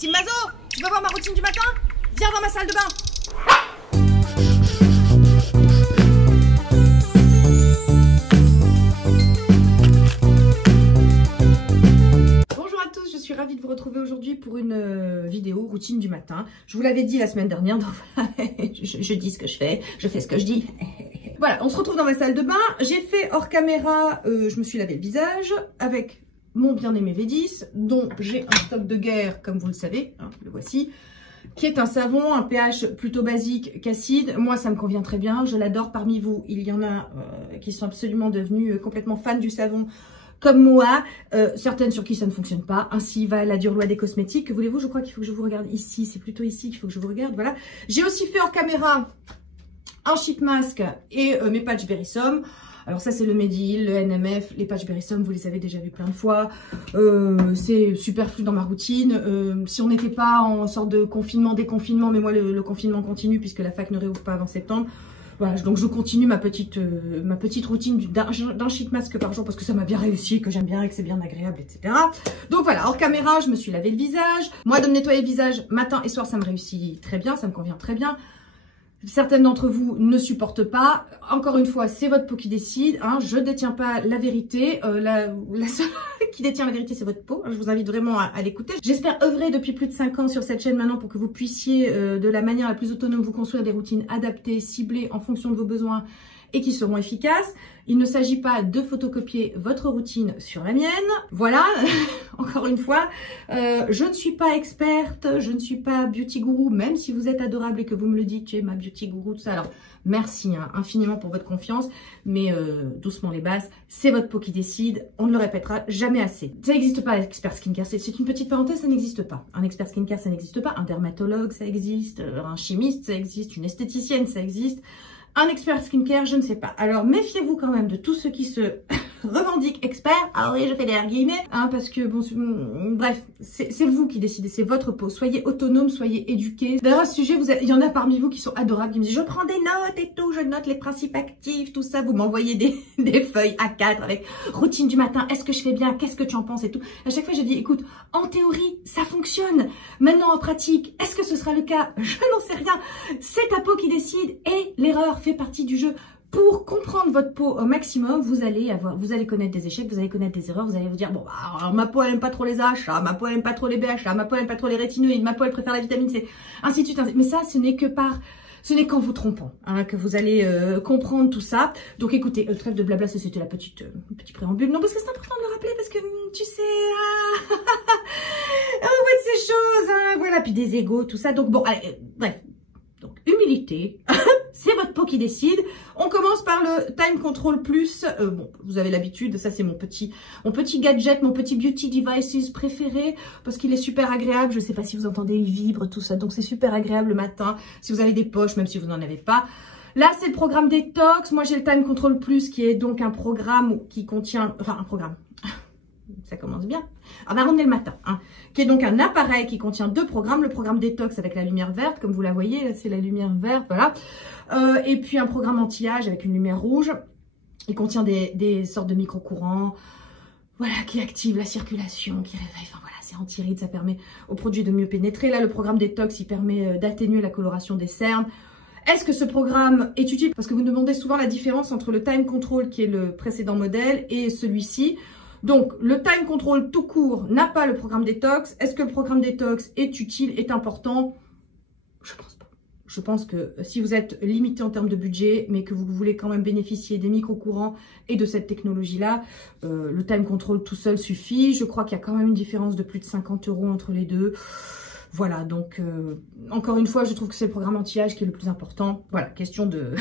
Team Mazo, tu veux voir ma routine du matin? Viens dans ma salle de bain. Bonjour à tous, je suis ravie de vous retrouver aujourd'hui pour une vidéo routine du matin. Je vous l'avais dit la semaine dernière, donc je dis ce que je fais ce que je dis. Voilà, on se retrouve dans ma salle de bain. J'ai fait hors caméra, je me suis lavé le visage avec mon bien-aimé V10, dont j'ai un stock de guerre, comme vous le savez, hein, le voici, qui est un savon, un pH plutôt basique qu'acide. Moi, ça me convient très bien, je l'adore. Parmi vous, il y en a qui sont absolument devenus complètement fans du savon, comme moi, certaines sur qui ça ne fonctionne pas. Ainsi va la dure loi des cosmétiques. Que voulez-vous? Je crois qu'il faut que je vous regarde ici, c'est plutôt ici qu'il faut que je vous regarde, voilà. J'ai aussi fait hors caméra un sheet mask et mes patchs Berry-Som. Alors ça c'est le Medil, le NMF, les patchs Berry-Som, vous les avez déjà vus plein de fois. C'est superflu dans ma routine. Si on n'était pas en sorte de confinement, déconfinement, mais moi le confinement continue puisque la fac ne réouvre pas avant septembre. Voilà, donc je continue ma petite routine d'un sheet mask par jour parce que ça m'a bien réussi, que j'aime bien et que c'est bien agréable, etc. Donc voilà, hors caméra, je me suis lavé le visage. Moi de me nettoyer le visage matin et soir, ça me réussit très bien, ça me convient très bien. Certaines d'entre vous ne supportent pas. Encore une fois, c'est votre peau qui décide. Hein. Je ne détiens pas la vérité. La seule qui détient la vérité, c'est votre peau. Je vous invite vraiment à l'écouter. J'espère œuvrer depuis plus de 5 ans sur cette chaîne maintenant pour que vous puissiez, de la manière la plus autonome, vous construire des routines adaptées, ciblées en fonction de vos besoins et qui seront efficaces. Il ne s'agit pas de photocopier votre routine sur la mienne. Voilà, encore une fois, je ne suis pas experte, je ne suis pas beauty guru, même si vous êtes adorable et que vous me le dites, tu es ma beauty guru, tout ça. Alors, merci hein, infiniment pour votre confiance, mais doucement les basses, c'est votre peau qui décide, on ne le répétera jamais assez. Ça n'existe pas, l'expert skincare, c'est une petite parenthèse, ça n'existe pas. Un expert skincare, ça n'existe pas, un dermatologue, ça existe, un chimiste, ça existe, une esthéticienne, ça existe. Un expert skincare, je ne sais pas. Alors, méfiez-vous quand même de tous ceux qui se revendiquent experts. Ah oui, je fais des guillemets. Hein, parce que, bon, bref, c'est vous qui décidez, c'est votre peau. Soyez autonome, soyez éduqués. D'ailleurs, à ce sujet, il y en a parmi vous qui sont adorables, qui me disent, je prends des notes et tout, je note les principes actifs, tout ça. Vous m'envoyez des feuilles A4 avec routine du matin, est-ce que je fais bien, qu'est-ce que tu en penses et tout. À chaque fois, je dis, écoute, en théorie, ça fonctionne. Maintenant, en pratique, est-ce que ce sera le cas? Je n'en sais rien. C'est ta peau qui décide et l'erreur fait partie du jeu. Pour comprendre votre peau au maximum, vous allez connaître des échecs, vous allez connaître des erreurs, vous allez vous dire, bon, bah, alors, ma peau elle aime pas trop les HA, ma peau elle aime pas trop les BHA, ma peau elle aime pas trop les rétinoïdes, ma peau elle préfère la vitamine C, ainsi de suite. Mais ça, ce n'est qu'en vous trompant hein, que vous allez comprendre tout ça. Donc écoutez, trêve de blabla, c'était la petit préambule. Non, parce que c'est important de le rappeler, parce que tu sais, on voit de ces choses, hein, voilà, puis des égos, tout ça. Donc bon, allez, bref. Donc humilité, c'est votre peau qui décide. On commence par le Time Control Plus. Bon, vous avez l'habitude, ça c'est mon petit gadget, mon petit beauty devices préféré parce qu'il est super agréable. Je ne sais pas si vous entendez, il vibre, tout ça. Donc c'est super agréable le matin si vous avez des poches, même si vous n'en avez pas. Là, c'est le programme Détox. Moi, j'ai le Time Control Plus qui est donc un programme qui contient... Enfin, un programme... Ça commence bien. Ah ben, on est le matin, hein, qui est donc un appareil qui contient 2 programmes. Le programme détox avec la lumière verte, comme vous la voyez, là c'est la lumière verte, voilà. Et puis un programme anti-âge avec une lumière rouge. Il contient des sortes de micro-courants, voilà, qui activent la circulation, qui réveillent, enfin voilà, c'est anti-rides, ça permet aux produits de mieux pénétrer. Là, le programme détox, il permet d'atténuer la coloration des cernes. Est-ce que ce programme est utile? Parce que vous me demandez souvent la différence entre le Time Control, qui est le précédent modèle, et celui-ci. Donc, le Time Control tout court n'a pas le programme détox. Est-ce que le programme détox est utile, est important? Je pense pas. Je pense que si vous êtes limité en termes de budget, mais que vous voulez quand même bénéficier des micro-courants et de cette technologie-là, le Time Control tout seul suffit. Je crois qu'il y a quand même une différence de plus de 50 € entre les deux. Voilà, donc, encore une fois, je trouve que c'est le programme anti-âge qui est le plus important. Voilà, question de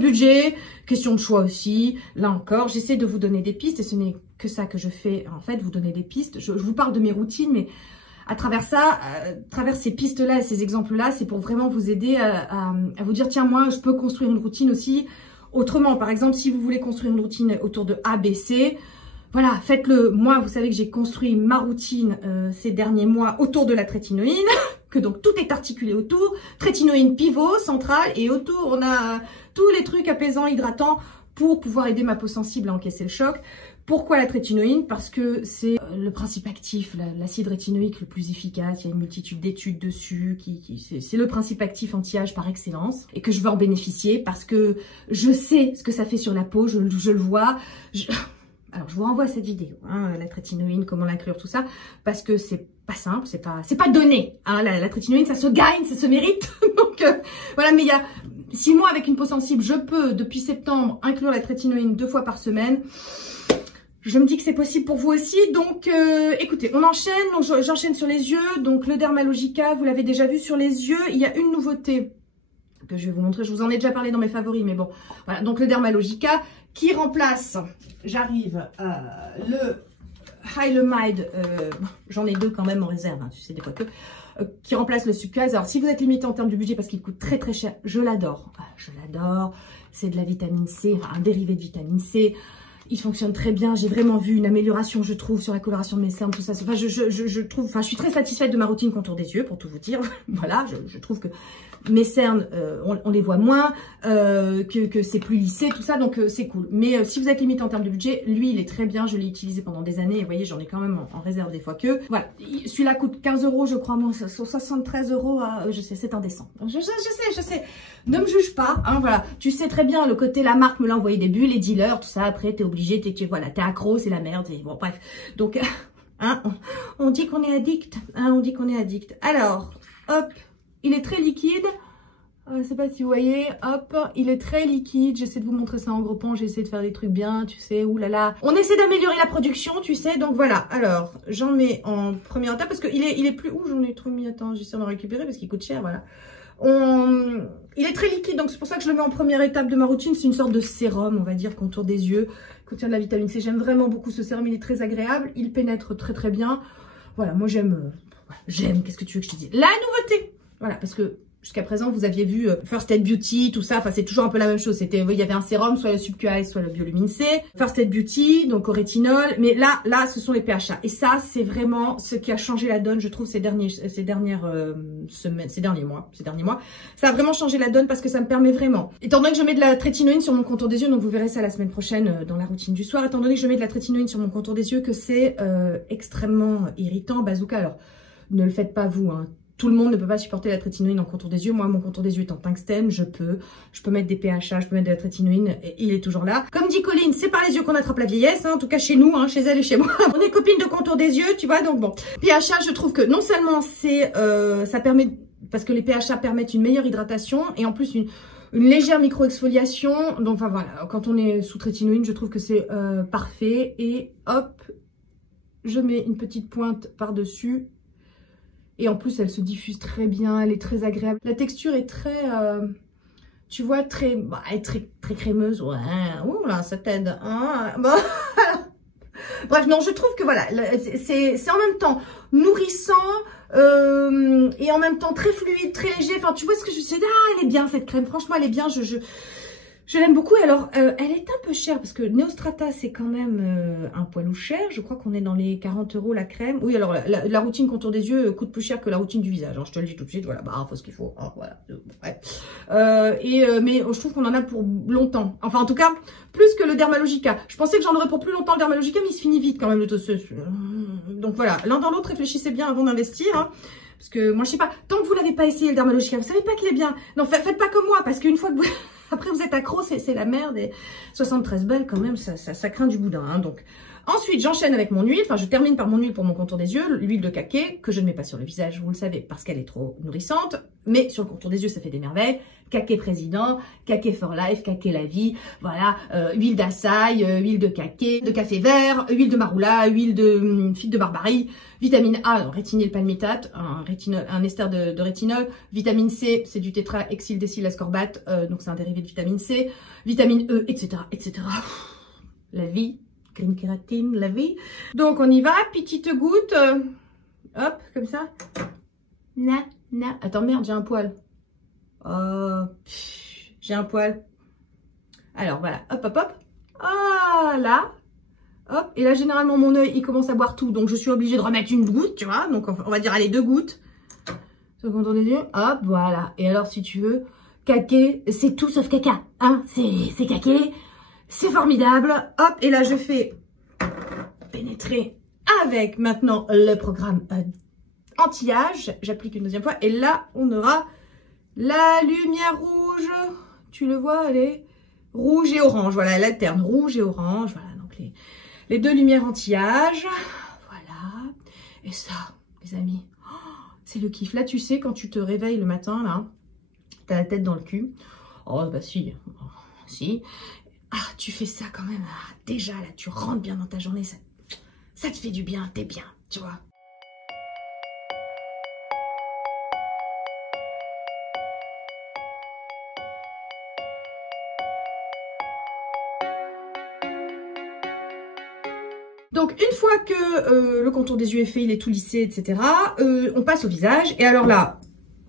budget, question de choix aussi. Là encore, j'essaie de vous donner des pistes et ce n'est que ça que je fais, en fait, vous donner des pistes. Je vous parle de mes routines, mais à travers ça, à travers ces pistes-là et ces exemples-là, c'est pour vraiment vous aider à vous dire, tiens, moi, je peux construire une routine aussi autrement. Par exemple, si vous voulez construire une routine autour de A, B, C, voilà, faites-le. Moi, vous savez que j'ai construit ma routine ces derniers mois autour de la trétinoïne, que donc tout est articulé autour. Trétinoïne pivot, centrale, et autour, on a tous les trucs apaisants, hydratants pour pouvoir aider ma peau sensible à encaisser le choc. Pourquoi la trétinoïne? Parce que c'est le principe actif, l'acide rétinoïque le plus efficace. Il y a une multitude d'études dessus. C'est le principe actif anti-âge par excellence. Et que je veux en bénéficier parce que je sais ce que ça fait sur la peau. Je le vois. Alors, je vous renvoie à cette vidéo, hein, la trétinoïne, comment l'inclure, tout ça. Parce que c'est pas simple, c'est pas donné. Hein, la trétinoïne, ça se gagne, ça se mérite. Donc, voilà, mais il y a... Si moi, avec une peau sensible, je peux, depuis septembre, inclure la trétinoïne 2 fois par semaine... Je me dis que c'est possible pour vous aussi, donc écoutez, on enchaîne, donc j'enchaîne sur les yeux, donc le Dermalogica, vous l'avez déjà vu sur les yeux, il y a une nouveauté que je vais vous montrer, je vous en ai déjà parlé dans mes favoris, mais bon, voilà, donc le Dermalogica qui remplace, j'arrive, le Hylamide, j'en ai 2 quand même en réserve, hein, tu sais des fois que, qui remplace le Sucase. Alors si vous êtes limité en termes de budget parce qu'il coûte très cher, je l'adore, c'est de la vitamine C, enfin un dérivé de vitamine C. Il fonctionne très bien, j'ai vraiment vu une amélioration, je trouve, sur la coloration de mes cernes, tout ça. Enfin, je trouve, enfin, je suis très satisfaite de ma routine contour des yeux, pour tout vous dire. Voilà, je trouve que mes cernes, on les voit moins, que c'est plus lissé, tout ça, donc c'est cool. Mais si vous êtes limité en termes de budget, lui, il est très bien, je l'ai utilisé pendant des années, et vous voyez, j'en ai quand même en réserve des fois que. Voilà, celui-là coûte 15 €, je crois, moi, sur 73 €, je sais, c'est indécent. Je sais, ne me juge pas, hein, voilà. Tu sais très bien, le côté, la marque me l'a envoyé des bulles, les dealers, tout ça, après, t'es obligé, t'es accro, c'est la merde, et bon, bref. Donc, hein, on dit qu'on est addict, hein, on dit qu'on est addict. Alors, hop. Il est très liquide, je ne sais pas si vous voyez, hop, il est très liquide, j'essaie de vous montrer ça en gros plan, j'essaie de faire des trucs bien, tu sais, oulala. On essaie d'améliorer la production, tu sais, donc voilà. Alors, j'en mets en première étape, parce qu'il est plus, où j'en ai trop mis, attends, j'essaie d'en récupérer parce qu'il coûte cher, voilà. Il est très liquide, donc c'est pour ça que je le mets en première étape de ma routine, c'est une sorte de sérum, on va dire, contour des yeux, contient de la vitamine C, j'aime vraiment beaucoup ce sérum, il est très agréable, il pénètre très très bien. Voilà, moi j'aime, qu'est-ce que tu veux que je te dise? La nouveauté! Voilà, parce que jusqu'à présent, vous aviez vu First Aid Beauty, tout ça. Enfin, c'est toujours un peu la même chose. C'était, il y avait un sérum, soit le Subcutaneous, soit le Biolumine C. First Aid Beauty, donc au rétinol. Mais là, ce sont les PHA. Et ça, c'est vraiment ce qui a changé la donne, je trouve, ces derniers mois. Ça a vraiment changé la donne parce que ça me permet vraiment. Étant donné que je mets de la trétinoïne sur mon contour des yeux, donc vous verrez ça la semaine prochaine dans la routine du soir. Étant donné que je mets de la trétinoïne sur mon contour des yeux, que c'est extrêmement irritant, bazooka. Alors, ne le faites pas vous, hein. Tout le monde ne peut pas supporter la trétinoïne en contour des yeux. Moi, mon contour des yeux est en tungstène, je peux mettre des PHA, je peux mettre de la trétinoïne, et il est toujours là. Comme dit Colline, c'est par les yeux qu'on attrape la vieillesse, hein, en tout cas chez nous, hein, chez elle et chez moi. On est copines de contour des yeux, tu vois, donc bon. PHA, je trouve que non seulement ça permet, parce que les PHA permettent une meilleure hydratation, et en plus une légère micro-exfoliation. Donc, enfin voilà, quand on est sous trétinoïne, je trouve que c'est parfait. Et hop, je mets une petite pointe par-dessus. Et en plus, elle se diffuse très bien, elle est très agréable. La texture est très, tu vois, très crémeuse. Ouais, ouh là, ça t'aide. Hein, bon, bref, non, je trouve que voilà, c'est en même temps nourrissant et en même temps très fluide, très léger. Enfin, tu vois ce que je dis? Ah, elle est bien cette crème. Franchement, elle est bien. Je l'aime beaucoup. Et alors, elle est un peu chère parce que Neostrata, c'est quand même un poil cher. Je crois qu'on est dans les 40 € la crème. Oui, alors la routine contour des yeux coûte plus cher que la routine du visage. Hein, je te le dis tout de suite. Voilà, bah, faut ce qu'il faut. Hein, voilà. Ouais. Mais je trouve qu'on en a pour longtemps. Enfin, en tout cas, plus que le Dermalogica. Je pensais que j'en aurais pour plus longtemps le Dermalogica, mais il se finit vite quand même. Donc voilà, l'un dans l'autre, réfléchissez bien avant d'investir. Hein. Parce que moi, je sais pas, tant que vous l'avez pas essayé le Dermalogica, vous savez pas qu'il est bien. Non, faites pas comme moi, parce qu'une fois que vous... Après, vous êtes accro, c'est la merde. Et 73 balles, quand même, ça craint du boudin. Hein, donc, ensuite, j'enchaîne avec mon huile. Enfin, je termine par mon huile pour mon contour des yeux. L'huile de kaki, que je ne mets pas sur le visage, vous le savez, parce qu'elle est trop nourrissante. Mais sur le contour des yeux, ça fait des merveilles. Kaki président, kaki for life, kaki la vie. Voilà, huile d'açaï, huile de kaki, de café vert, huile de marula, huile de figue de barbarie, vitamine A, rétinyl palmitate, un ester de rétinol, vitamine C, c'est du tétrahexyldécylascorbate, donc c'est un dérivé de vitamine C, vitamine E, etc., etc. La vie, crème kératine, la vie. Donc on y va, petite goutte, hop, comme ça. Attends, merde, j'ai un poil. Oh, j'ai un poil. Alors voilà, hop, hop, hop. Ah, là. Hop, et là, généralement, mon œil, il commence à boire tout. Donc, je suis obligée de remettre une goutte, tu vois. Donc, on va dire, allez, 2 gouttes. Sur le contour des yeux. Hop, voilà. Et alors, si tu veux, kaki, c'est tout sauf caca. Hein, c'est kaki. C'est formidable. Hop, et là, je fais pénétrer avec maintenant le programme anti-âge. J'applique une deuxième fois et là, on aura la lumière rouge. Tu le vois, elle est rouge et orange. Voilà, elle alterne rouge et orange. Voilà, donc les deux lumières anti-âge. Voilà. Et ça, les amis, c'est le kiff. Là, tu sais, quand tu te réveilles le matin, là, t'as la tête dans le cul. Oh, bah si. Si. Ah, tu fais ça quand même. Ah, déjà, là, tu rentres bien dans ta journée. Ça te fait du bien. T'es bien, tu vois. Donc, une fois que le contour des yeux est fait, il est tout lissé, etc., on passe au visage. Et alors là,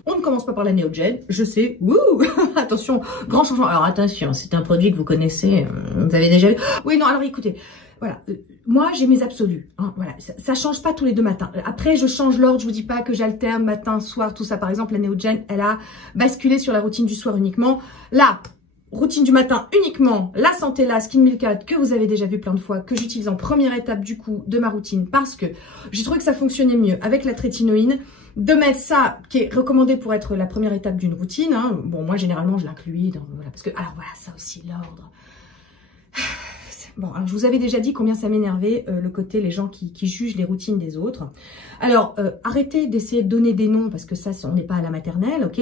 on ne commence pas par la Neogen, je sais. Wouh. Attention, grand changement. Alors attention, c'est un produit que vous connaissez, vous avez déjà vu. Oui, non, alors écoutez, voilà. Moi, j'ai mes absolus. Hein, voilà, ça change pas tous les 2 matins. Après, je change l'ordre. Je vous dis pas que j'alterne matin, soir, tout ça. Par exemple, la Neogen, elle a basculé sur la routine du soir uniquement. Là, routine du matin uniquement, la Santé La Skin Milk que vous avez déjà vu plein de fois, que j'utilise en première étape du coup de ma routine parce que j'ai trouvé que ça fonctionnait mieux avec la trétinoïne. De mettre ça, qui est recommandé pour être la première étape d'une routine. Hein. Bon, moi, généralement, je l'inclus dans... Voilà, parce que, alors voilà, ça aussi, l'ordre. Bon, alors, je vous avais déjà dit combien ça m'énervait, le côté, les gens qui jugent les routines des autres. Alors, arrêtez d'essayer de donner des noms, parce que ça, on n'est pas à la maternelle, ok.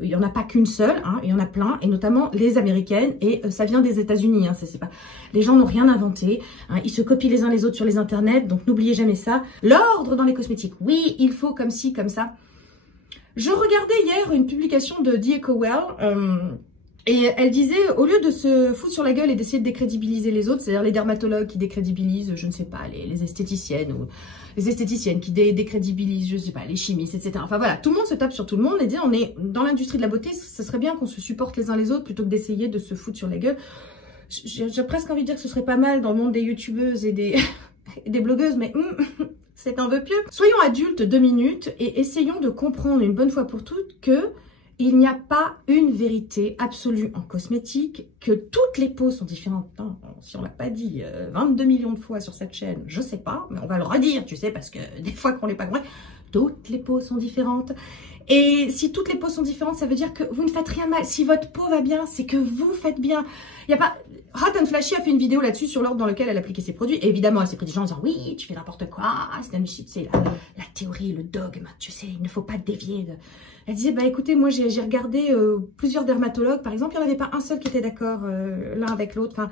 Il n'y en a pas qu'une seule, hein, il y en a plein, et notamment les américaines, et ça vient des États-Unis, hein, c'est pas... Les gens n'ont rien inventé, hein, ils se copient les uns les autres sur les internets, donc n'oubliez jamais ça. L'ordre dans les cosmétiques, oui, il faut comme ci, comme ça. Je regardais hier une publication de The EcoWell, et elle disait, au lieu de se foutre sur la gueule et d'essayer de décrédibiliser les autres, c'est-à-dire les dermatologues qui décrédibilisent, je ne sais pas, les esthéticiennes, ou les esthéticiennes qui décrédibilisent, je ne sais pas, les chimistes, etc. Enfin voilà, tout le monde se tape sur tout le monde et dit, on est dans l'industrie de la beauté, ce serait bien qu'on se supporte les uns les autres plutôt que d'essayer de se foutre sur la gueule. J'ai presque envie de dire que ce serait pas mal dans le monde des youtubeuses et des, des blogueuses, mais... c'est un vœu pieux. Soyons adultes 2 minutes et essayons de comprendre une bonne fois pour toutes que il n'y a pas une vérité absolue en cosmétique, que toutes les peaux sont différentes. Non, si on l'a pas dit 22 millions de fois sur cette chaîne, je sais pas, mais on va le redire, tu sais, parce que des fois qu'on n'est pas vrai, toutes les peaux sont différentes. Et si toutes les peaux sont différentes, ça veut dire que vous ne faites rien de mal. Si votre peau va bien, c'est que vous faites bien. Il y a pas... Hot and Flashy a fait une vidéo là-dessus sur l'ordre dans lequel elle appliquait ses produits. Et évidemment, elle s'est pris des gens en disant « Oui, tu fais n'importe quoi. » C'est la théorie, le dogme. Tu sais, il ne faut pas dévier. Elle disait « Bah écoutez, moi j'ai regardé plusieurs dermatologues. Par exemple, il n'y en avait pas un seul qui était d'accord l'un avec l'autre. Enfin,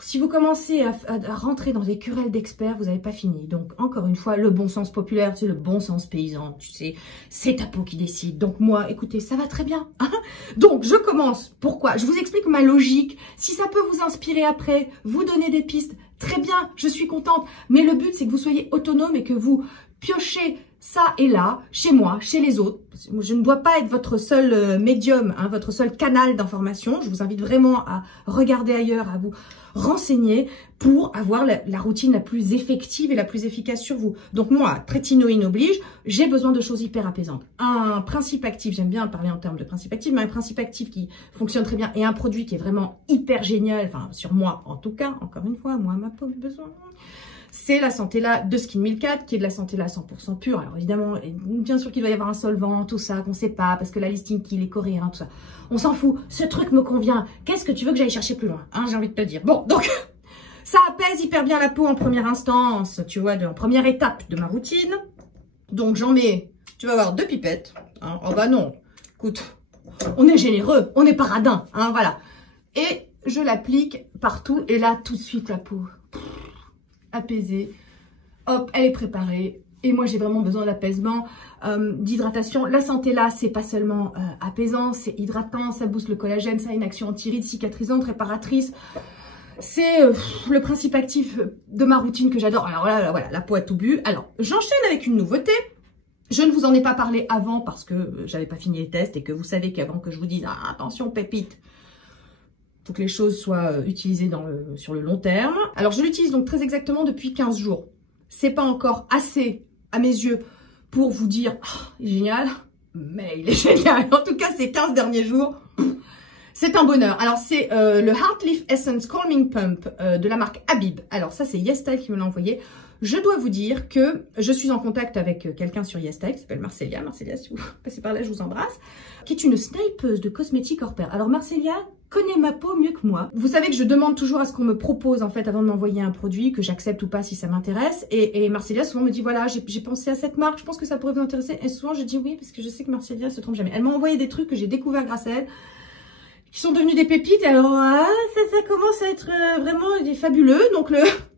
si vous commencez à rentrer dans des querelles d'experts, vous n'avez pas fini. Donc, encore une fois, le bon sens populaire, c'est le bon sens paysan, tu sais, c'est ta peau qui décide. Donc moi, écoutez, ça va très bien. Hein. Donc, je commence. Pourquoi? Je vous explique ma logique. Si ça peut vous inspirer après, vous donner des pistes, très bien, je suis contente. Mais le but, c'est que vous soyez autonome et que vous piochez ça et là, chez moi, chez les autres. Je ne dois pas être votre seul médium, hein, votre seul canal d'information. Je vous invite vraiment à regarder ailleurs, à vous renseigner pour avoir la routine la plus effective et la plus efficace sur vous. Donc moi, trétinoïne oblige, j'ai besoin de choses hyper apaisantes. Un principe actif, j'aime bien parler en termes de principe actif, mais un principe actif qui fonctionne très bien et un produit qui est vraiment hyper génial, enfin sur moi en tout cas, encore une fois, moi ma peau, j'ai besoin... C'est la Santé La de Skin Milk, qui est de la Santé La 100% pure. Alors évidemment, bien sûr qu'il doit y avoir un solvant, tout ça, qu'on sait pas, parce que la listing qui est coréen, tout ça. On s'en fout, ce truc me convient. Qu'est-ce que tu veux que j'aille chercher plus loin, hein, j'ai envie de te dire. Bon, donc, ça apaise hyper bien la peau en première instance, tu vois, en première étape de ma routine. Donc j'en mets, tu vas voir, 2 pipettes. Hein. Oh bah non, écoute, on est généreux, on n'est pas radin, hein, voilà. Et je l'applique partout, et là, tout de suite, la peau... apaisée, hop, elle est préparée et moi j'ai vraiment besoin d'apaisement, d'hydratation. La Santé Là, c'est pas seulement apaisant, c'est hydratant, ça booste le collagène, ça a une action anti-rides, cicatrisante, réparatrice. C'est le principe actif de ma routine que j'adore. Alors là, voilà, la peau a tout bu. Alors, j'enchaîne avec une nouveauté. Je ne vous en ai pas parlé avant parce que j'avais pas fini les tests et que vous savez qu'avant que je vous dise ah, attention pépite, faut que les choses soient utilisées sur le long terme. Alors, je l'utilise donc très exactement depuis 15 jours. C'est pas encore assez, à mes yeux, pour vous dire oh, « il est génial », mais il est génial. En tout cas, ces 15 derniers jours, C'est un bonheur. Alors, c'est le Heartleaf Essence Calming Pump de la marque Habib. Alors, ça, c'est YesStyle qui me l'a envoyé. Je dois vous dire que je suis en contact avec quelqu'un sur YesStyle qui s'appelle Marcelia. Marcelia, si vous passez par là, je vous embrasse. Qui est une snipeuse de cosmétiques hors pair. Alors, Marcelia connaît ma peau mieux que moi. Vous savez que je demande toujours à ce qu'on me propose, en fait, avant de m'envoyer un produit, que j'accepte ou pas si ça m'intéresse. Et Marcelia souvent me dit, voilà, j'ai pensé à cette marque, je pense que ça pourrait vous intéresser. Et souvent, je dis oui, parce que je sais que Marcelia se trompe jamais. Elle m'a envoyé des trucs que j'ai découverts grâce à elle, qui sont devenus des pépites. Et alors, ça commence à être vraiment fabuleux. Donc,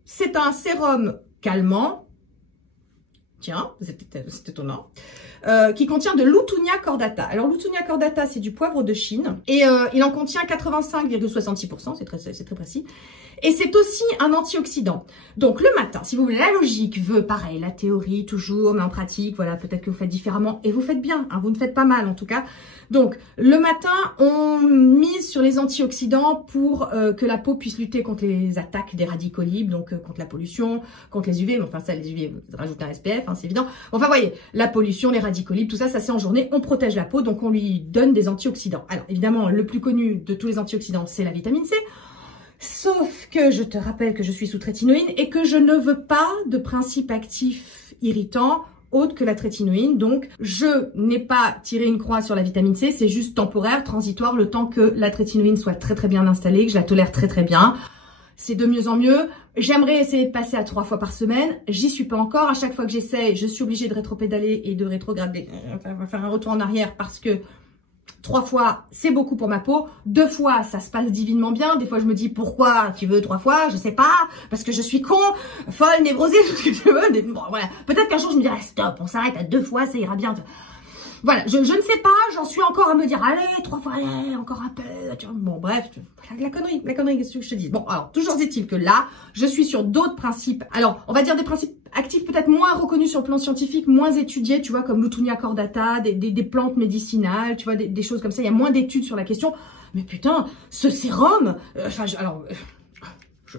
c'est un sérum calmant. Tiens, c'est étonnant. Qui contient de l'Utunia cordata. Alors, l'Utunia cordata, c'est du poivre de Chine. Et il en contient 85,66%, c'est très précis. Et c'est aussi un antioxydant. Donc, le matin, si vous voulez, la logique veut, pareil, la théorie, toujours, mais en pratique, voilà, peut-être que vous faites différemment. Et vous faites bien, hein, vous ne faites pas mal, en tout cas. Donc, le matin, on mise sur les antioxydants pour que la peau puisse lutter contre les attaques des radicaux libres, donc contre la pollution, contre les UV. Enfin, ça, les UV, vous rajoutez un SPF, hein, c'est évident. Enfin, vous voyez, la pollution, les radicaux libres, tout ça, ça c'est en journée. On protège la peau, donc on lui donne des antioxydants. Alors, évidemment, le plus connu de tous les antioxydants, c'est la vitamine C. Sauf que je te rappelle que je suis sous trétinoïne et que je ne veux pas de principe actif irritant autre que la trétinoïne. Donc, je n'ai pas tiré une croix sur la vitamine C, c'est juste temporaire, transitoire, le temps que la trétinoïne soit très bien installée, que je la tolère très bien. C'est de mieux en mieux. J'aimerais essayer de passer à 3 fois par semaine. J'y suis pas encore. À chaque fois que j'essaie, je suis obligée de rétropédaler et de rétrograder, faire un retour en arrière parce que 3 fois, c'est beaucoup pour ma peau. 2 fois, ça se passe divinement bien. Des fois, je me dis, pourquoi tu veux 3 fois? Je sais pas. Parce que je suis con, folle, névrosée, tout ce que tu veux. Bon, voilà. Peut-être qu'un jour, je me dirai, stop, on s'arrête à 2 fois, ça ira bien. Voilà, je ne sais pas, j'en suis encore à me dire, allez, 3 fois, allez, encore un peu. Bon, bref, la connerie, qu'est-ce que je te dis? Bon, alors, toujours est-il que là, je suis sur d'autres principes. Alors, on va dire des principes actifs peut-être moins reconnus sur le plan scientifique, moins étudiés, tu vois, comme l'Utunia cordata, des plantes médicinales, tu vois, des choses comme ça. Il y a moins d'études sur la question. Mais putain, ce sérum,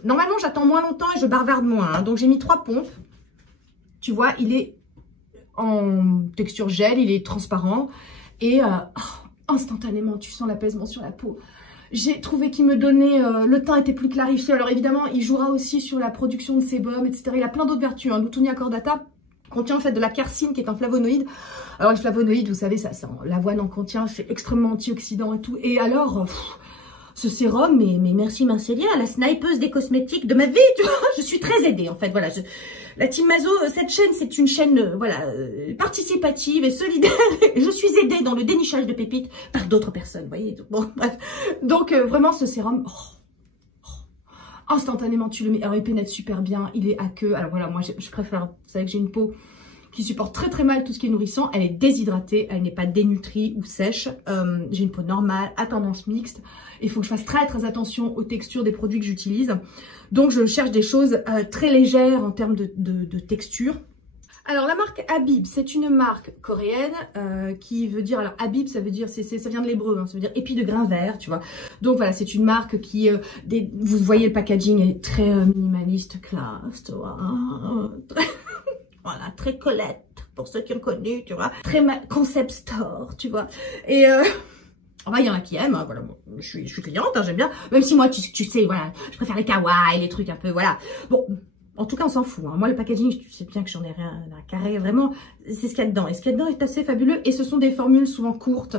normalement, j'attends moins longtemps et je bavarde moins. Hein, donc, j'ai mis 3 pompes. Tu vois, il est en texture gel, il est transparent et instantanément tu sens l'apaisement sur la peau. J'ai trouvé qu'il me donnait, le teint était plus clarifié. Alors évidemment, il jouera aussi sur la production de sébum, etc. Il a plein d'autres vertus. Hein. L'Utunia cordata contient en fait de la quercine qui est un flavonoïde. Alors les flavonoïdes, vous savez, ça l'avoine en contient, c'est extrêmement antioxydant et tout. Et alors, ce sérum, mais merci Marcelia, la snipeuse des cosmétiques de ma vie, tu vois, je suis très aidée en fait, voilà. La Team Mazo, cette chaîne, c'est une chaîne, participative et solidaire. Et je suis aidée dans le dénichage de pépites par d'autres personnes, vous voyez. Bon, bref. Donc, vraiment, ce sérum, instantanément, tu le mets. Alors, il pénètre super bien, il est aqueux. Alors, voilà, moi, je préfère, vous savez que j'ai une peau qui supporte très mal tout ce qui est nourrissant. Elle est déshydratée, elle n'est pas dénutrie ou sèche. J'ai une peau normale, à tendance mixte. Il faut que je fasse très attention aux textures des produits que j'utilise. Donc, je cherche des choses très légères en termes de texture. Alors, la marque Habib, c'est une marque coréenne qui veut dire... Alors, Habib, ça veut dire... ça vient de l'hébreu, hein, ça veut dire épi de grain vert, tu vois. Donc, voilà, c'est une marque qui... vous voyez, le packaging est très minimaliste, classe, tu vois. Voilà, très Colette, pour ceux qui ont connu, tu vois. Très concept store, tu vois. Et... il y en a qui aiment, hein, voilà, bon, je suis cliente, hein, j'aime bien. Même si moi, tu sais, voilà, je préfère les kawaii, les trucs un peu, voilà. Bon, en tout cas, on s'en fout. Hein. Moi, le packaging, tu sais bien que j'en ai rien à carrer. Vraiment, c'est ce qu'il y a dedans. Et ce qu'il y a dedans est assez fabuleux. Et ce sont des formules souvent courtes,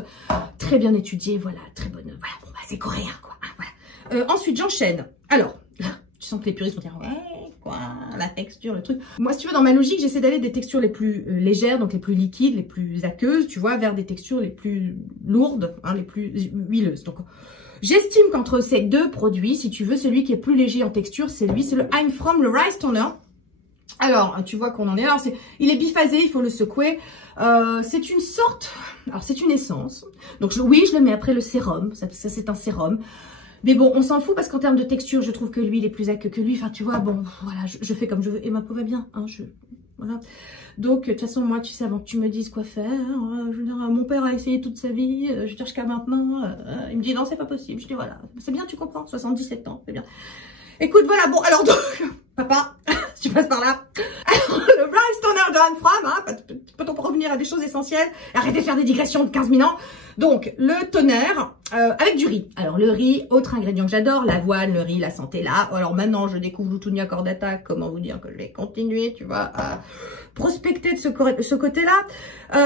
très bien étudiées, voilà, très bonnes. Voilà, bon, bah, c'est coréen, quoi. Ah, voilà. Ensuite, j'enchaîne. Alors, tu sens que les puristes vont dire, ouais, quoi, la texture, le truc. Moi, si tu veux, dans ma logique, j'essaie d'aller des textures les plus légères, donc les plus liquides, les plus aqueuses, tu vois, vers des textures les plus lourdes, hein, les plus huileuses. Donc, j'estime qu'entre ces 2 produits, si tu veux, celui qui est plus léger en texture, c'est lui, c'est le I'm From, le Rice Toner. Alors, tu vois qu'on en est là. Alors, il est biphasé, il faut le secouer. C'est une sorte... Alors, c'est une essence. Donc, oui, je le mets après le sérum. Ça c'est un sérum. Mais bon, on s'en fout parce qu'en termes de texture, je trouve que lui, il est plus aqueux que lui. Enfin, tu vois, bon, voilà, je fais comme je veux. Et ma peau va bien, hein, voilà. Donc, de toute façon, moi, tu sais, avant que tu me dises quoi faire, je veux dire, mon père a essayé toute sa vie, je veux dire, jusqu'à maintenant, il me dit, non, c'est pas possible. Je dis, voilà, c'est bien, tu comprends, 77 ans, c'est bien. Écoute, voilà, bon, alors donc, papa, si tu passes par là, alors, le Rice Toner de Anne From, hein, peut-on pas revenir à des choses essentielles? Arrêtez de faire des digressions de 15 000 ans. Donc, le tonnerre avec du riz. Alors, le riz, autre ingrédient que j'adore, l'avoine, le riz, la santé là. Alors maintenant, je découvre l'Utunia cordata. Comment vous dire que je vais continuer, tu vois, à prospecter de ce côté-là.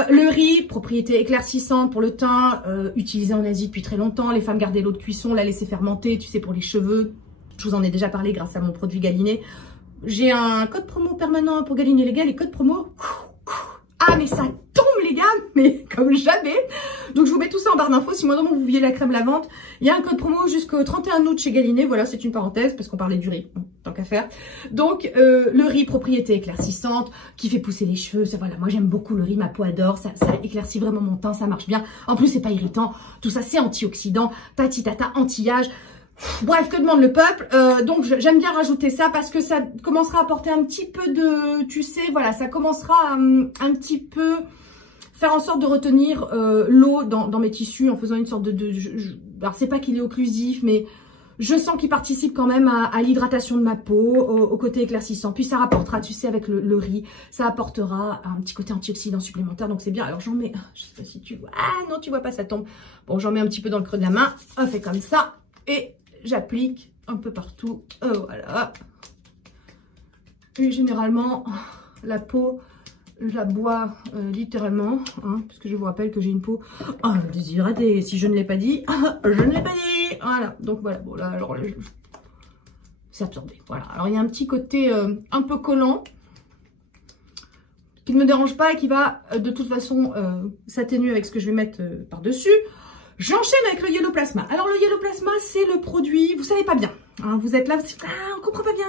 Le riz, propriété éclaircissante pour le teint, utilisé en Asie depuis très longtemps. Les femmes gardaient l'eau de cuisson, la laissaient fermenter, tu sais, pour les cheveux. Je vous en ai déjà parlé grâce à mon produit Galiné. J'ai un code promo permanent pour Galiné les gars, les codes promo. Ah mais ça tombe les gars, mais comme jamais. Donc je vous mets tout ça en barre d'infos. Si moi vous voyez la crème lavante, il y a un code promo jusqu'au 31 août chez Galiné. Voilà, c'est une parenthèse parce qu'on parlait du riz, tant qu'à faire. Donc le riz, propriété éclaircissante, qui fait pousser les cheveux. Ça, voilà, moi j'aime beaucoup le riz, ma peau adore. Ça éclaircit vraiment mon teint, ça marche bien. En plus c'est pas irritant. Tout ça c'est antioxydant, tatitata, anti-âge. Bref, que demande le peuple? Donc j'aime bien rajouter ça parce que ça commencera à apporter un petit peu de, tu sais, voilà, ça commencera à un petit peu faire en sorte de retenir l'eau dans mes tissus en faisant une sorte alors c'est pas qu'il est occlusif, mais je sens qu'il participe quand même à l'hydratation de ma peau, au côté éclaircissant. Puis ça rapportera, tu sais, avec le riz, ça apportera un petit côté antioxydant supplémentaire, donc c'est bien. Alors j'en mets, je sais pas si tu vois, ah non tu vois pas, ça tombe. Bon, j'en mets un petit peu dans le creux de la main, on fait comme ça et j'applique un peu partout, voilà. Et généralement, la peau, je la bois littéralement, hein, parce que je vous rappelle que j'ai une peau déshydratée. Si je ne l'ai pas dit, je ne l'ai pas dit. Voilà, donc voilà, bon là, alors c'est absorbé. Voilà, alors il y a un petit côté un peu collant, qui ne me dérange pas et qui va de toute façon s'atténuer avec ce que je vais mettre par-dessus. J'enchaîne avec le Yellow Plasma. Alors le Yellow Plasma, c'est le produit, vous savez pas bien, hein, vous êtes là, vous dites, ah, on comprend pas bien.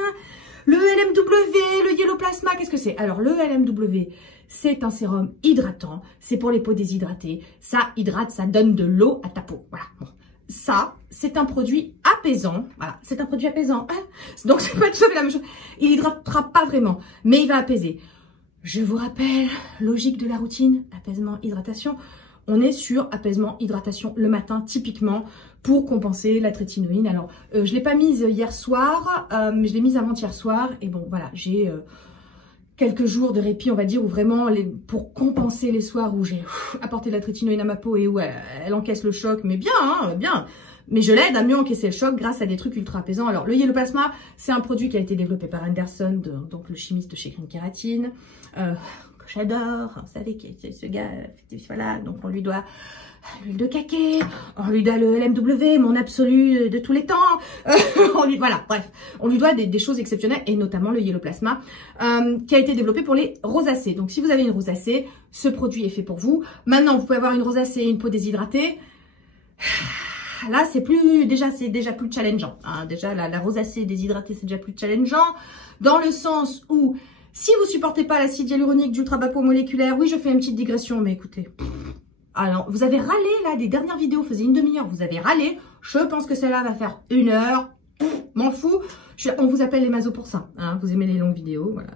Le LMW, le Yellow Plasma, qu'est-ce que c'est? Alors le LMW, c'est un sérum hydratant, c'est pour les peaux déshydratées, ça hydrate, ça donne de l'eau à ta peau, voilà. Bon. Ça, c'est un produit apaisant, voilà, c'est un produit apaisant, hein, donc c'est pas tout à fait la même chose. Il hydratera pas vraiment, mais il va apaiser. Je vous rappelle, logique de la routine, apaisement, hydratation. On est sur apaisement, hydratation le matin, typiquement, pour compenser la trétinoïne. Alors, je ne l'ai pas mise hier soir, mais je l'ai mise avant-hier soir. Et bon, voilà, j'ai quelques jours de répit, on va dire, où vraiment, pour compenser les soirs où j'ai apporté de la trétinoïne à ma peau et où elle encaisse le choc, mais bien, hein, bien. Mais je l'aide à mieux encaisser le choc grâce à des trucs ultra apaisants. Alors, le Yellow Plasma, c'est un produit qui a été développé par Anderson, donc le chimiste de chez Green Kératine. J'adore, vous savez que ce gars, voilà, donc on lui doit l'huile de caquet, on lui doit le LMW, mon absolu de tous les temps, voilà, bref, on lui doit des choses exceptionnelles, et notamment le Yellow Plasma, qui a été développé pour les rosacées. Donc si vous avez une rosacée, ce produit est fait pour vous. Maintenant, vous pouvez avoir une rosacée et une peau déshydratée. Là, c'est déjà plus challengeant, hein. Déjà, la rosacée déshydratée, c'est déjà plus challengeant, dans le sens où si vous supportez pas l'acide hyaluronique d'ultra bas moléculaire, oui, je fais une petite digression, mais écoutez. Alors, vous avez râlé, là, les dernières vidéos faisaient une demi-heure, vous avez râlé. Je pense que celle-là va faire 1 heure. M'en fous. On vous appelle les masos pour ça. Hein, vous aimez les longues vidéos, voilà.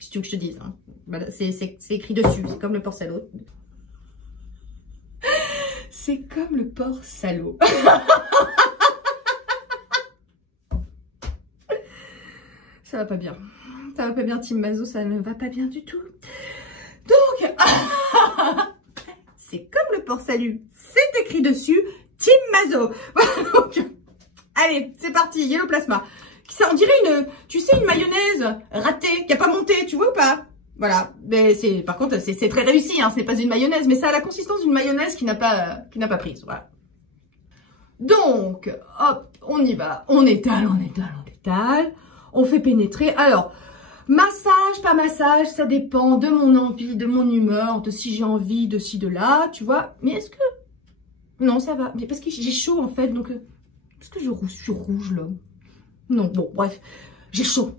Qu'est-ce que tu veux que je te dise, hein, voilà, c'est écrit dessus, c'est comme le porc salaud. C'est comme le porc salaud. Ça va pas bien. Ça va pas bien, Team Maso, ça ne va pas bien du tout. Donc, c'est comme le porc salut, c'est écrit dessus, Team Maso. Donc, allez, c'est parti, Yellow Plasma. Ça, on dirait tu sais, une mayonnaise ratée, qui a pas monté, tu vois ou pas? Voilà, mais par contre, c'est très réussi, hein, ce n'est pas une mayonnaise, mais ça a la consistance d'une mayonnaise qui n'a pas prise, voilà. Donc, hop, on y va, on étale, on fait pénétrer. Alors, massage, pas massage, ça dépend de mon envie, de mon humeur, de si j'ai envie, de ci, de là, tu vois. Mais est-ce que... Non, ça va. Mais parce que j'ai chaud, en fait, donc... Est-ce que je suis rouge, là? Non, bon, bref. J'ai chaud.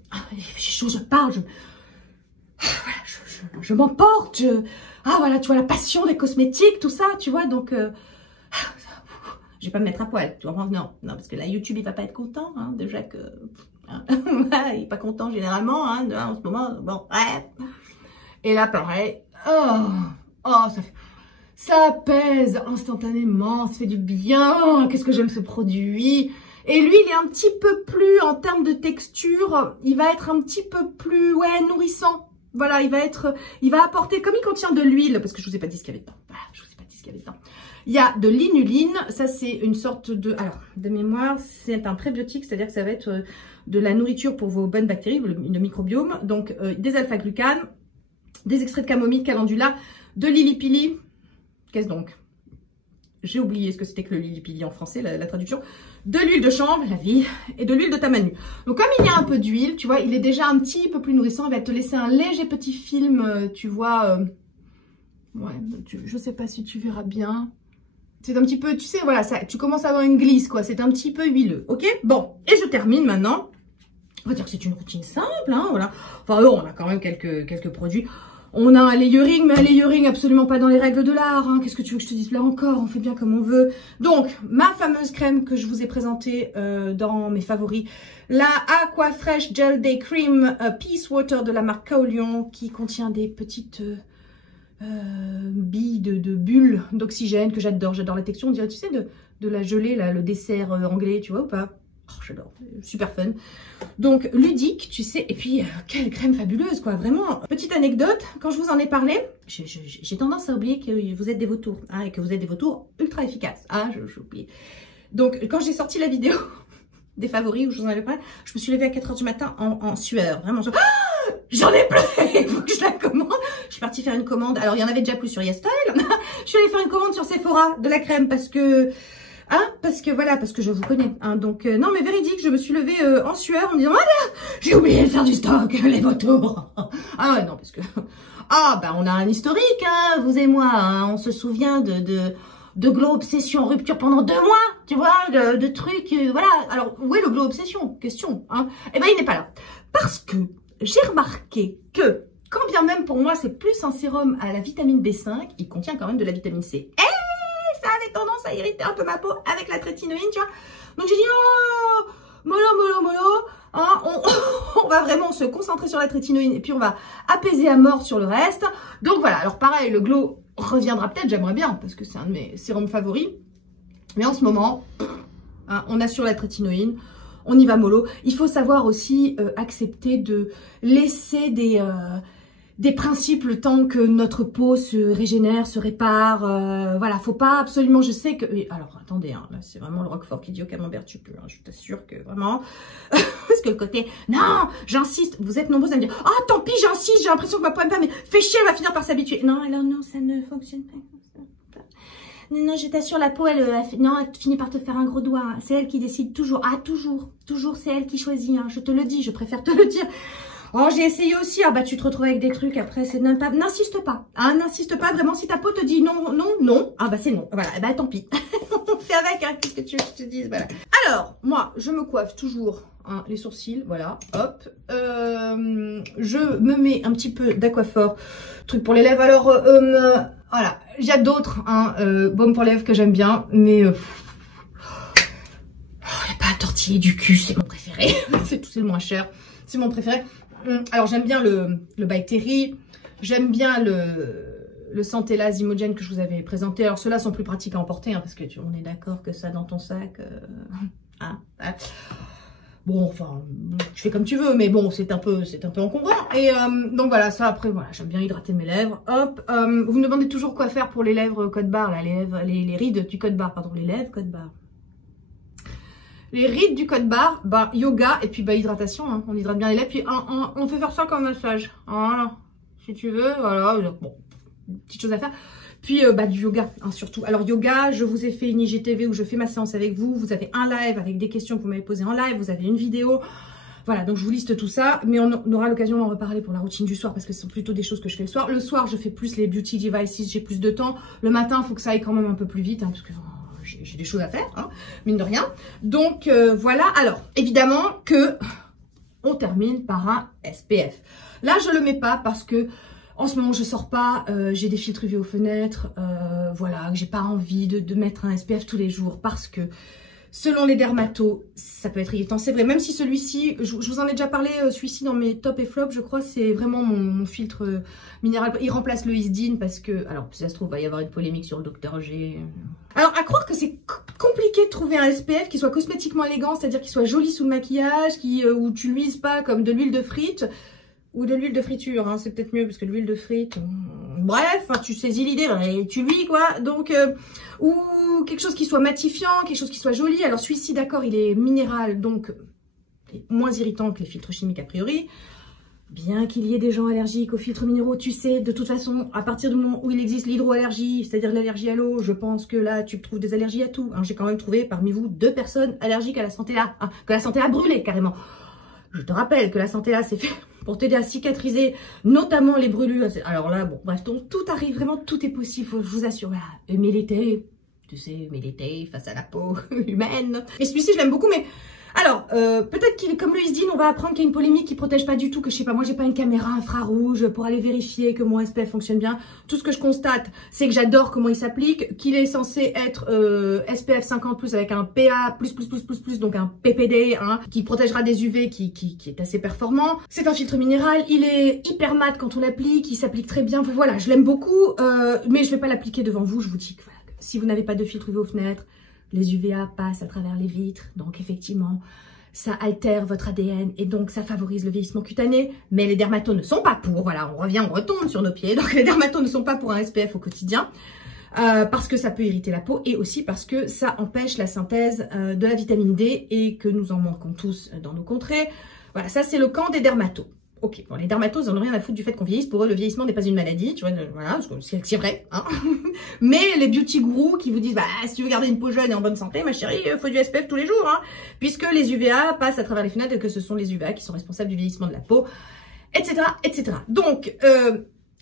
J'ai chaud, je parle, voilà, je m'emporte. Ah, voilà, tu vois, la passion des cosmétiques, tout ça, tu vois, donc... je vais pas me mettre à poil, tu vois. Non, parce que là, YouTube, il va pas être content, hein, déjà que... il est pas content généralement, hein, en ce moment, bon, bref. Et là, pareil, ça apaise instantanément, ça fait du bien, qu'est-ce que j'aime ce produit. Et lui, il est un petit peu plus, en termes de texture, il va être un petit peu plus, ouais, nourrissant. Voilà, il va apporter, comme il contient de l'huile, parce que je vous ai pas dit ce qu'il y avait dedans. Voilà, je vous ai pas dit ce qu'il y avait dedans. Il y a de l'inuline, ça c'est une sorte de, alors de mémoire, c'est un prébiotique, c'est-à-dire que ça va être de la nourriture pour vos bonnes bactéries, le microbiome, donc des alpha-glucanes, des extraits de camomille, de calendula, de lili-pili, qu'est-ce donc? J'ai oublié ce que c'était que le lili-pili en français, la traduction, de l'huile de chanvre, la vie, et de l'huile de tamanu. Donc comme il y a un peu d'huile, tu vois, il est déjà un petit peu plus nourrissant, il va te laisser un léger petit film, tu vois, ouais, je sais pas si tu verras bien. C'est un petit peu, tu sais, voilà, ça, tu commences à avoir une glisse, quoi. C'est un petit peu huileux, ok? Bon, et je termine maintenant. On va dire que c'est une routine simple, hein, voilà. Enfin, on a quand même quelques produits. On a un layering, mais un layering absolument pas dans les règles de l'art, hein. Qu'est-ce que tu veux que je te dise là encore? On fait bien comme on veut. Donc, ma fameuse crème que je vous ai présentée dans mes favoris. La Aqua Fresh Gel Day Cream Peace Water de la marque Kaolion, qui contient des petites... billes de bulles d'oxygène que j'adore. J'adore la texture, on dirait, tu sais, de la gelée, là, le dessert anglais, tu vois ou pas? Oh, j'adore, super fun. Donc, ludique, tu sais, et puis, quelle crème fabuleuse, quoi, vraiment. Petite anecdote, quand je vous en ai parlé, j'ai tendance à oublier que vous êtes des vautours, hein, et que vous êtes des vautours ultra efficaces. Ah, j'ai oublié. Donc, quand j'ai sorti la vidéo des favoris où je vous en avais parlé, je me suis levée à 4 h du matin en sueur, vraiment. J'en ai plein, il faut que je la commande. Je suis partie faire une commande. Alors, il y en avait déjà plus sur YesStyle. Je suis allée faire une commande sur Sephora de la crème parce que... Hein, parce que je vous connais. Hein, donc, non, mais véridique, je me suis levée en sueur en me disant, ah là, j'ai oublié de faire du stock, les vautours. Ah ouais, non, parce que... Ah, bah, on a un historique, hein, vous et moi. Hein, on se souvient de Glow Obsession, rupture pendant 2 mois, tu vois, de trucs, voilà. Alors, où est le Glow Obsession? Question, hein. Eh ben, il n'est pas là. Parce que j'ai remarqué que, quand bien même pour moi c'est plus un sérum à la vitamine B5, il contient quand même de la vitamine C. Et ça avait tendance à irriter un peu ma peau avec la trétinoïne, tu vois. Donc j'ai dit, oh, mollo, hein, on va vraiment se concentrer sur la trétinoïne et puis on va apaiser à mort sur le reste. Donc voilà, alors pareil, le glow reviendra peut-être, j'aimerais bien, parce que c'est un de mes sérums favoris. Mais en ce moment, hein, on assure la trétinoïne. On y va mollo. Il faut savoir aussi accepter de laisser des principes le temps que notre peau se régénère, se répare. Voilà, faut pas absolument, je sais que... Alors, attendez, hein, là, c'est vraiment le Roquefort qui dit au camembert, tu peux. Hein, je t'assure que vraiment... Parce que le côté, non, j'insiste. Vous êtes nombreux à me dire, ah, tant pis, j'insiste, j'ai l'impression que ma peau aime pas, mais fais chier, elle va finir par s'habituer. Non, alors non, ça ne fonctionne pas. Non, je t'assure, la peau, elle finit par te faire un gros doigt. Hein. C'est elle qui décide toujours. Ah, toujours, c'est elle qui choisit. Hein. Je te le dis, je préfère te le dire. Oh, j'ai essayé aussi. Ah, bah, tu te retrouves avec des trucs après. C'est même pas... N'insiste pas. Hein, n'insiste pas. Vraiment, si ta peau te dit non. Ah, bah, c'est non. Voilà. Bah, tant pis. On fait avec, hein. Qu'est-ce que tu veux que je te dise? Voilà. Alors, moi, je me coiffe toujours hein, les sourcils. Voilà. Hop. Je me mets un petit peu d'aquaphor. Truc pour les lèvres. Alors, voilà. Il y a d'autres hein, baumes pour lèvres que j'aime bien, mais il n'y a pas à tortiller du cul, c'est mon préféré. C'est le moins cher, c'est mon préféré. Alors j'aime bien le By Terry, j'aime bien le Centella Zymogène que je vous avais présenté. Alors ceux-là sont plus pratiques à emporter, hein, parce que on est d'accord que ça dans ton sac, hein. Bon, enfin, tu fais comme tu veux, mais bon, c'est un peu encombrant. Et donc voilà, ça après, voilà, j'aime bien hydrater mes lèvres. Hop, vous me demandez toujours quoi faire pour les lèvres code barre, là, les rides du code barre, pardon, les lèvres code barre. Les rides du code barre, bah yoga et puis bah hydratation, hein, on hydrate bien les lèvres. Puis on fait faire ça comme massage, voilà, si tu veux, voilà, bon, petite chose à faire. Puis bah, du yoga, hein, surtout. Alors yoga, je vous ai fait une IGTV où je fais ma séance avec vous. Vous avez un live avec des questions que vous m'avez posées en live. Vous avez une vidéo. Voilà, donc je vous liste tout ça. Mais on aura l'occasion d'en reparler pour la routine du soir parce que ce sont plutôt des choses que je fais le soir. Le soir, je fais plus les beauty devices, j'ai plus de temps. Le matin, il faut que ça aille quand même un peu plus vite hein, parce que j'ai des choses à faire, hein, mine de rien. Donc voilà, alors évidemment que on termine par un SPF. Là, je le mets pas parce que... En ce moment, je sors pas, j'ai des filtres UV aux fenêtres, voilà, que j'ai pas envie de mettre un SPF tous les jours parce que selon les dermatos, ça peut être irritant. C'est vrai, même si celui-ci, je vous en ai déjà parlé, celui-ci dans mes top et flop, je crois, c'est vraiment mon filtre minéral. Il remplace le Isdin parce que, alors si ça se trouve, il va y avoir une polémique sur le Dr G. Alors, à croire que c'est compliqué de trouver un SPF qui soit cosmétiquement élégant, c'est-à-dire qui soit joli sous le maquillage, où tu l'uses pas comme de l'huile de frite. ou de l'huile de friture, hein, c'est peut-être mieux parce que l'huile de frite, bref, hein, tu saisis l'idée, et tu lui quoi, donc, ou quelque chose qui soit matifiant, quelque chose qui soit joli. Alors celui-ci, d'accord, il est minéral, donc moins irritant que les filtres chimiques a priori. Bien qu'il y ait des gens allergiques aux filtres minéraux, tu sais, de toute façon, à partir du moment où il existe l'hydroallergie, c'est-à-dire l'allergie à l'eau, je pense que là, tu trouves des allergies à tout. Hein, j'ai quand même trouvé parmi vous 2 personnes allergiques à la Centella, hein, que la Centella a brûlé carrément. Je te rappelle que la Centella, c'est fait pour t'aider à cicatriser, notamment les brûlures. Alors là, bon, bref, donc, tout arrive, vraiment, tout est possible, je vous assure. Voilà, humilité, tu sais, humilité face à la peau humaine. Et celui-ci, je l'aime beaucoup, mais... Alors, peut-être qu'il est comme le Isdin, on va apprendre qu'il y a une polémique qui protège pas du tout, que je sais pas, moi j'ai pas une caméra infrarouge pour aller vérifier que mon SPF fonctionne bien. Tout ce que je constate, c'est que j'adore comment il s'applique, qu'il est censé être SPF 50+, avec un PA+++++, donc un PPD, hein, qui protégera des UV, qui est assez performant. C'est un filtre minéral, il est hyper mat quand on l'applique, il s'applique très bien, voilà, je l'aime beaucoup, mais je vais pas l'appliquer devant vous, je vous dis que voilà, si vous n'avez pas de filtre UV aux fenêtres, les UVA passent à travers les vitres, donc effectivement, ça altère votre ADN et donc ça favorise le vieillissement cutané. Mais les dermatos ne sont pas pour, voilà, on retombe sur nos pieds. Donc les dermatos ne sont pas pour un SPF au quotidien parce que ça peut irriter la peau et aussi parce que ça empêche la synthèse de la vitamine D et que nous en manquons tous dans nos contrées. Voilà, ça c'est le camp des dermatos. Ok, bon, les dermatos, ils n'en ont rien à foutre du fait qu'on vieillisse. Pour eux, le vieillissement n'est pas une maladie, tu vois, voilà, c'est vrai, hein. Mais les beauty gourous qui vous disent, bah, si tu veux garder une peau jeune et en bonne santé, ma chérie, il faut du SPF tous les jours, hein. Puisque les UVA passent à travers les fenêtres et que ce sont les UVA qui sont responsables du vieillissement de la peau, etc., etc. Donc,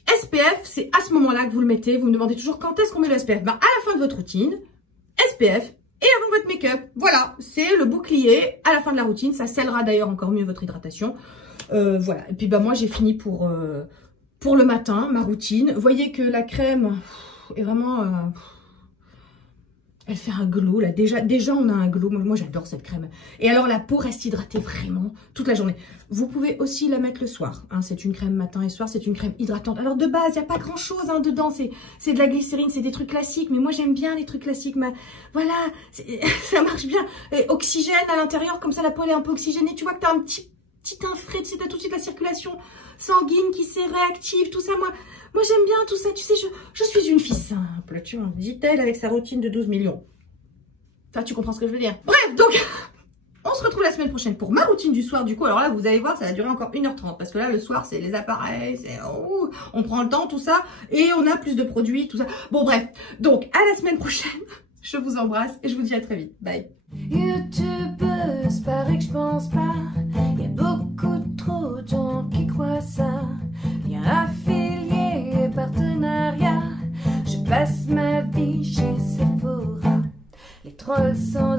SPF, c'est à ce moment-là que vous le mettez. Vous me demandez toujours quand est-ce qu'on met le SPF. Bah, à la fin de votre routine, SPF, et avant votre make-up. Voilà, c'est le bouclier à la fin de la routine. Ça scellera d'ailleurs encore mieux votre hydratation. Voilà, et puis bah moi j'ai fini pour le matin, ma routine. Vous voyez que la crème est vraiment... elle fait un glow là, déjà on a un glow, moi j'adore cette crème. Et alors la peau reste hydratée vraiment toute la journée. Vous pouvez aussi la mettre le soir, hein. C'est une crème matin et soir, c'est une crème hydratante. Alors de base, il n'y a pas grand chose hein, dedans, c'est de la glycérine, c'est des trucs classiques. Mais moi j'aime bien les trucs classiques, mais voilà, ça marche bien. Et oxygène à l'intérieur, comme ça la peau elle est un peu oxygénée. Tu vois que tu as un petit infrait, tu sais, t'as tout de suite la circulation sanguine qui s'est réactive, tout ça. Moi j'aime bien tout ça, tu sais, je suis une fille simple, tu vois, dit-elle avec sa routine de 12 millions. Enfin, tu comprends ce que je veux dire. Bref, donc, on se retrouve la semaine prochaine pour ma routine du soir, du coup. Alors là, vous allez voir, ça va durer encore 1h30, parce que là, le soir, c'est les appareils, on prend le temps, tout ça, et on a plus de produits, tout ça. Bon, bref, donc, à la semaine prochaine. Je vous embrasse et je vous dis à très vite. Bye. YouTubeuse, paraît que je pense pas. Y a beaucoup trop de gens qui croient ça. Lien affilié, partenariat. Je passe ma vie chez Sephora. Les trolls sont